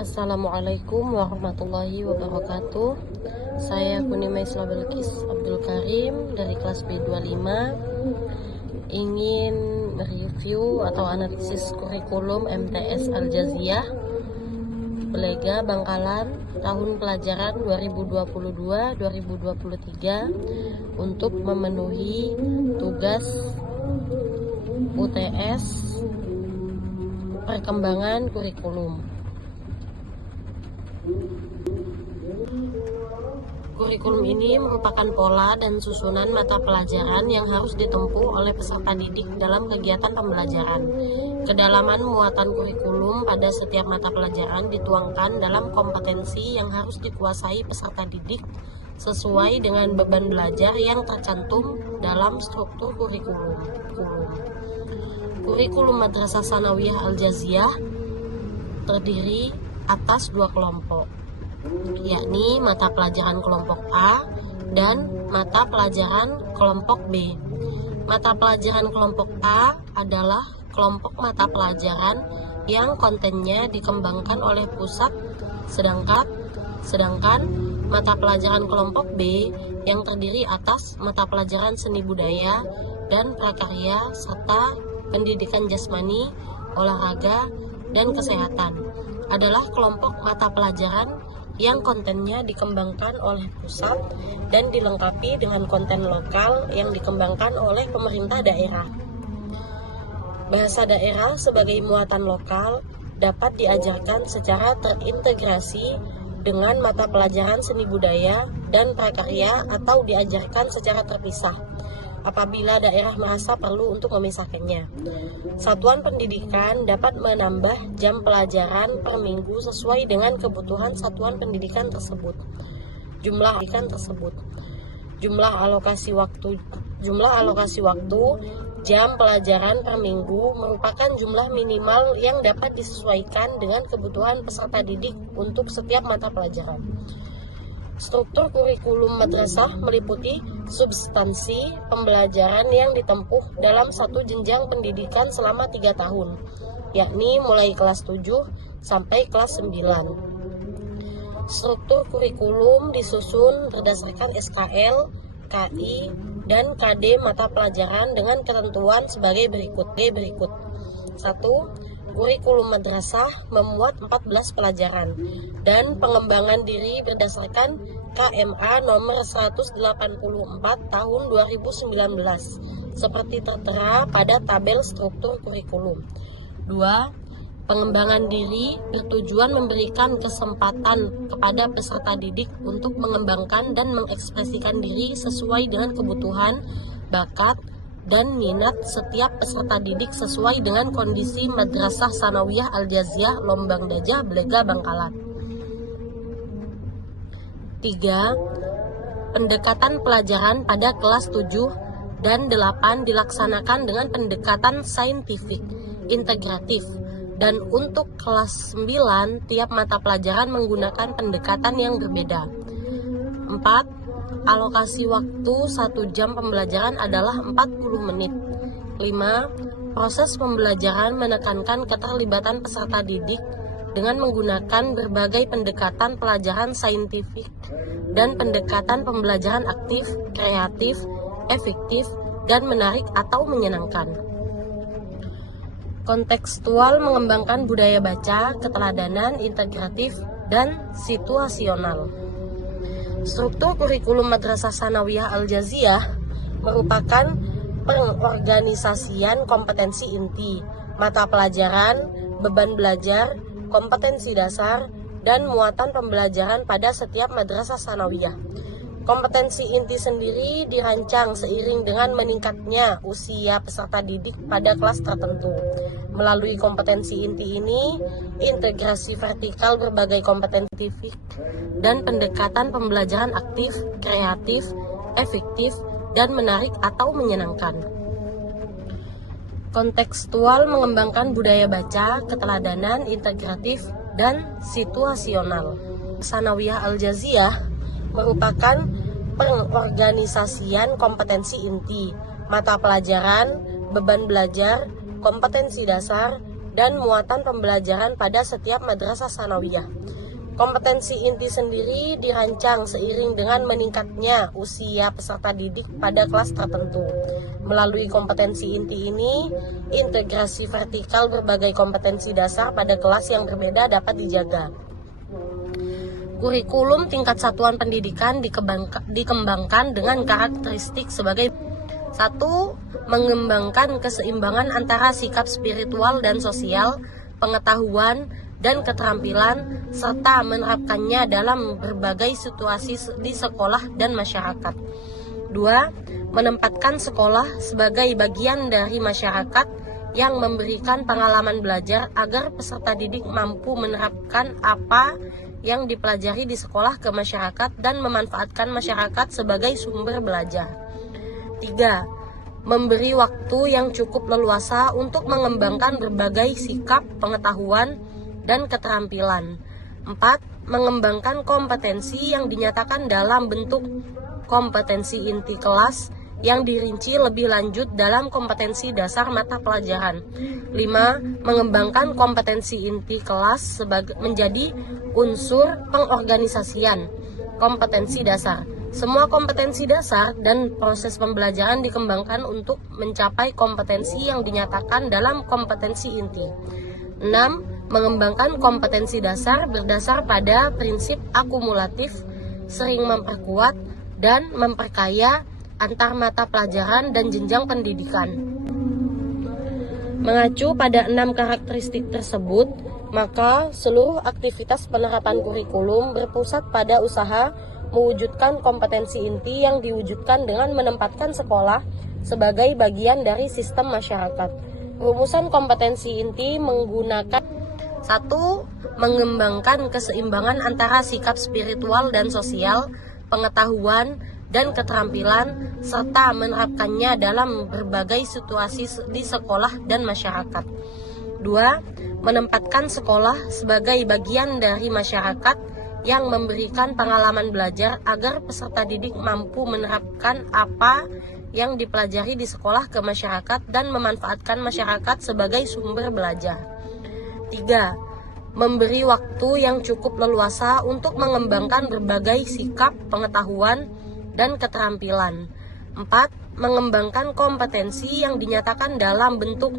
Assalamualaikum warahmatullahi wabarakatuh. Saya Kunima Isla Belkis Abdul Karim dari kelas B25 ingin mereview atau analisis kurikulum MTS Al-Jaziyah Belega Bangkalan tahun pelajaran 2022-2023 untuk memenuhi tugas UTS perkembangan kurikulum. Kurikulum ini merupakan pola dan susunan mata pelajaran yang harus ditempuh oleh peserta didik dalam kegiatan pembelajaran. Kedalaman muatan kurikulum pada setiap mata pelajaran dituangkan dalam kompetensi yang harus dikuasai peserta didik sesuai dengan beban belajar yang tercantum dalam struktur kurikulum. Kurikulum Madrasah Sanawiyah Al-Jaziyah terdiri atas dua kelompok, yakni mata pelajaran kelompok A dan mata pelajaran kelompok B. Mata pelajaran kelompok A adalah kelompok mata pelajaran yang kontennya dikembangkan oleh pusat, sedangkan mata pelajaran kelompok B yang terdiri atas mata pelajaran seni budaya dan prakarya serta pendidikan jasmani, olahraga, dan kesehatan adalah kelompok mata pelajaran yang kontennya dikembangkan oleh pusat dan dilengkapi dengan konten lokal yang dikembangkan oleh pemerintah daerah. Bahasa daerah sebagai muatan lokal dapat diajarkan secara terintegrasi dengan mata pelajaran seni budaya dan prakarya atau diajarkan secara terpisah apabila daerah merasa perlu untuk memisahkannya. Satuan pendidikan dapat menambah jam pelajaran per minggu sesuai dengan kebutuhan satuan pendidikan tersebut. Jumlah alokasi waktu jam pelajaran per minggu merupakan jumlah minimal yang dapat disesuaikan dengan kebutuhan peserta didik untuk setiap mata pelajaran. Struktur kurikulum madrasah meliputi substansi pembelajaran yang ditempuh dalam satu jenjang pendidikan selama 3 tahun, yakni mulai kelas 7 sampai kelas 9. Struktur kurikulum disusun berdasarkan SKL, KI, dan KD mata pelajaran dengan ketentuan sebagai berikut. 1. Kurikulum madrasah memuat 14 pelajaran dan pengembangan diri berdasarkan KMA nomor 184 tahun 2019 seperti tertera pada tabel struktur kurikulum. 2. Pengembangan diri bertujuan memberikan kesempatan kepada peserta didik untuk mengembangkan dan mengekspresikan diri sesuai dengan kebutuhan, bakat, dan minat setiap peserta didik sesuai dengan kondisi Madrasah Sanawiyah Al-Jaziyah Lombang Dajah Belega Bangkalan. 3. Pendekatan pelajaran pada kelas 7 dan 8 dilaksanakan dengan pendekatan saintifik, integratif, dan untuk kelas 9 tiap mata pelajaran menggunakan pendekatan yang berbeda. 4. Alokasi waktu 1 jam pembelajaran adalah 40 menit. 5. Proses pembelajaran menekankan keterlibatan peserta didik dengan menggunakan berbagai pendekatan pelajaran saintifik dan pendekatan pembelajaran aktif, kreatif, efektif, dan menarik atau menyenangkan. Kontekstual mengembangkan budaya baca, keteladanan, integratif, dan situasional. Struktur kurikulum Madrasah Sanawiyah Al-Jaziyah merupakan pengorganisasian kompetensi inti, mata pelajaran, beban belajar, kompetensi dasar, dan muatan pembelajaran pada setiap madrasah sanawiyah. Kompetensi inti sendiri dirancang seiring dengan meningkatnya usia peserta didik pada kelas tertentu. Melalui kompetensi inti ini, integrasi vertikal berbagai kompetensi dan pendekatan pembelajaran aktif, kreatif, efektif, dan menarik atau menyenangkan. Kontekstual mengembangkan budaya baca, keteladanan, integratif, dan situasional. Sanawiyah Al-Jaziyah merupakan pengorganisasian kompetensi inti, mata pelajaran, beban belajar, kompetensi dasar, dan muatan pembelajaran pada setiap madrasah sanawiyah. Kompetensi inti sendiri dirancang seiring dengan meningkatnya usia peserta didik pada kelas tertentu. Melalui kompetensi inti ini, integrasi vertikal berbagai kompetensi dasar pada kelas yang berbeda dapat dijaga. Kurikulum tingkat satuan pendidikan dikembangkan dengan karakteristik sebagai 1. Mengembangkan keseimbangan antara sikap spiritual dan sosial, pengetahuan, dan keterampilan, serta menerapkannya dalam berbagai situasi di sekolah dan masyarakat. 2. Menempatkan sekolah sebagai bagian dari masyarakat yang memberikan pengalaman belajar agar peserta didik mampu menerapkan apa yang dipelajari di sekolah ke masyarakat dan memanfaatkan masyarakat sebagai sumber belajar. 3. Memberi waktu yang cukup leluasa untuk mengembangkan berbagai sikap, pengetahuan, dan keterampilan. 4. Mengembangkan kompetensi yang dinyatakan dalam bentuk kompetensi inti kelas yang dirinci lebih lanjut dalam kompetensi dasar mata pelajaran. 5. Mengembangkan kompetensi inti kelas menjadi unsur pengorganisasian kompetensi dasar. Semua kompetensi dasar dan proses pembelajaran dikembangkan untuk mencapai kompetensi yang dinyatakan dalam kompetensi inti. 6. Mengembangkan kompetensi dasar berdasar pada prinsip akumulatif, sering memperkuat dan memperkaya antar mata pelajaran dan jenjang pendidikan. Mengacu pada 6 karakteristik tersebut, maka seluruh aktivitas penerapan kurikulum berpusat pada usaha mewujudkan kompetensi inti yang diwujudkan dengan menempatkan sekolah sebagai bagian dari sistem masyarakat. Rumusan kompetensi inti menggunakan 1. Mengembangkan keseimbangan antara sikap spiritual dan sosial, pengetahuan, dan keterampilan, serta menerapkannya dalam berbagai situasi di sekolah dan masyarakat. 2. Menempatkan sekolah sebagai bagian dari masyarakat yang memberikan pengalaman belajar agar peserta didik mampu menerapkan apa yang dipelajari di sekolah ke masyarakat dan memanfaatkan masyarakat sebagai sumber belajar. 3. Memberi waktu yang cukup leluasa untuk mengembangkan berbagai sikap, pengetahuan, dan keterampilan. 4. Mengembangkan kompetensi yang dinyatakan dalam bentuk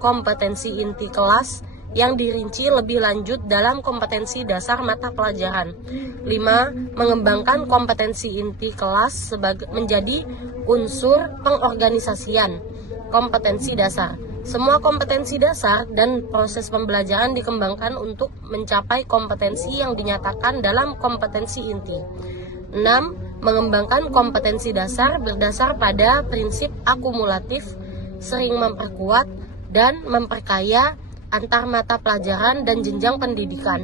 kompetensi inti kelas yang dirinci lebih lanjut dalam kompetensi dasar mata pelajaran. 5. Mengembangkan kompetensi inti kelas menjadi unsur pengorganisasian kompetensi dasar. Semua kompetensi dasar dan proses pembelajaran dikembangkan untuk mencapai kompetensi yang dinyatakan dalam kompetensi inti. 6. Mengembangkan kompetensi dasar berdasar pada prinsip akumulatif, sering memperkuat dan memperkaya antar mata pelajaran dan jenjang pendidikan.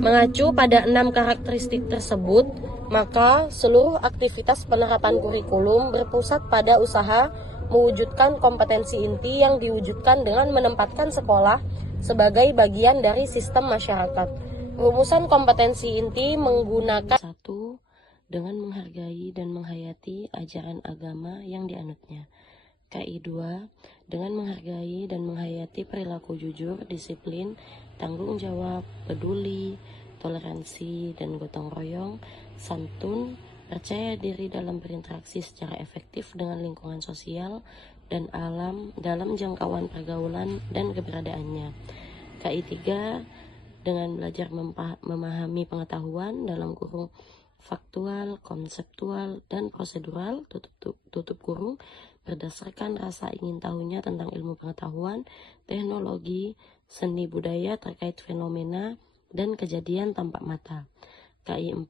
Mengacu pada 6 karakteristik tersebut, maka seluruh aktivitas penerapan kurikulum berpusat pada usaha mewujudkan kompetensi inti yang diwujudkan dengan menempatkan sekolah sebagai bagian dari sistem masyarakat. Rumusan kompetensi inti menggunakan 1. Dengan menghargai dan menghayati ajaran agama yang dianutnya. KI 2. Dengan menghargai dan menghayati perilaku jujur, disiplin, tanggung jawab, peduli, toleransi, dan gotong royong, santun, percaya diri dalam berinteraksi secara efektif dengan lingkungan sosial dan alam dalam jangkauan pergaulan dan keberadaannya. KI 3. Dengan belajar memahami pengetahuan dalam kurung faktual, konseptual, dan prosedural, tutup kurung, berdasarkan rasa ingin tahunya tentang ilmu pengetahuan, teknologi, seni budaya terkait fenomena dan kejadian tampak mata. KI 4.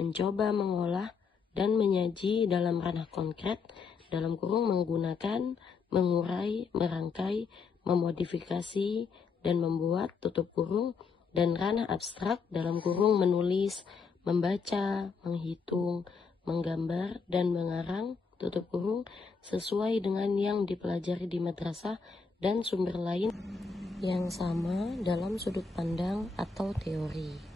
Mencoba mengolah dan menyaji dalam ranah konkret, dalam kurung menggunakan, mengurai, merangkai, memodifikasi, dan membuat, tutup kurung, dan ranah abstrak, dalam kurung menulis, membaca, menghitung, menggambar, dan mengarang, tutup kurung, sesuai dengan yang dipelajari di madrasah dan sumber lain yang sama dalam sudut pandang atau teori.